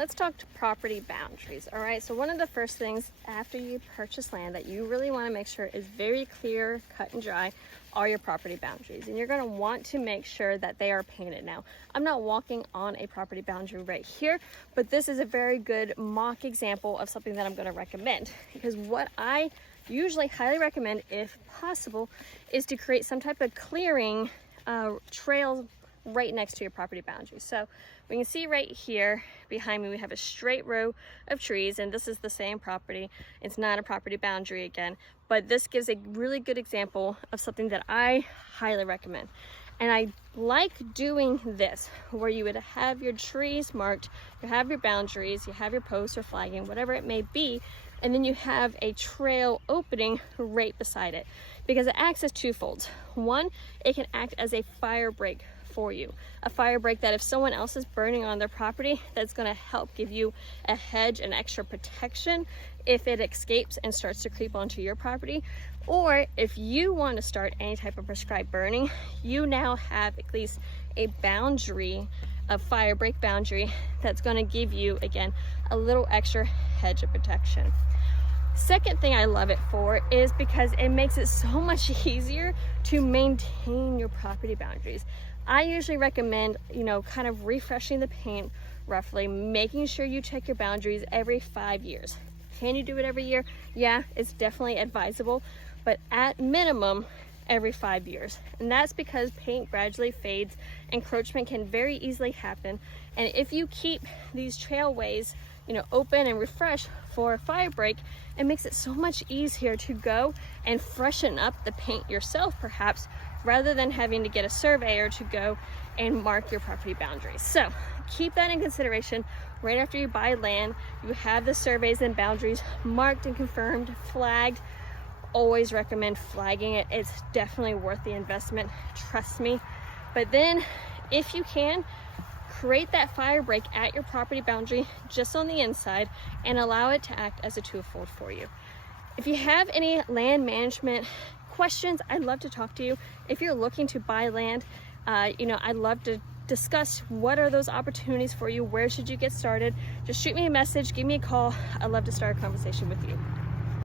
let's talk to property boundaries. All right, so one of the first things after you purchase land that you really want to make sure is very clear, cut and dry, are your property boundaries. And you're going to want to make sure that they are painted. Now, I'm not walking on a property boundary right here, but this is a very good mock example of something that I'm going to recommend, because what I usually highly recommend, if possible, is to create some type of clearing trail right next to your property boundary. So we can see right here behind me we have a straight row of trees, and this is the same property. It's not a property boundary again, but this gives a really good example of something that I highly recommend. And I like doing this, where you would have your trees marked, you have your boundaries, you have your posts or flagging, whatever it may be, and then you have a trail opening right beside it, because it acts as twofolds. One, it can act as a fire break for you, a fire break that if someone else is burning on their property, that's going to help give you a hedge and extra protection if it escapes and starts to creep onto your property. Or if you want to start any type of prescribed burning, you now have at least a boundary, a fire break boundary, that's going to give you, again, a little extra hedge of protection. Second thing I love it for is because it makes it so much easier to maintain your property boundaries. I usually recommend, kind of refreshing the paint roughly, making sure you check your boundaries every 5 years. Can you do it every year? Yeah, it's definitely advisable, but at minimum every 5 years. And that's because paint gradually fades, encroachment can very easily happen. And if you keep these trailways, open and refresh for a fire break, it makes it so much easier to go and freshen up the paint yourself, perhaps, rather than having to get a surveyor to go and mark your property boundaries. So keep that in consideration. Right after you buy land, you have the surveys and boundaries marked and confirmed, flagged. Always recommend flagging it. It's definitely worth the investment, trust me. But then if you can, create that fire break at your property boundary just on the inside and allow it to act as a twofold for you. If you have any land management questions, I'd love to talk to you. If you're looking to buy land, I'd love to discuss what are those opportunities for you, where should you get started. Just shoot me a message, give me a call. I'd love to start a conversation with you.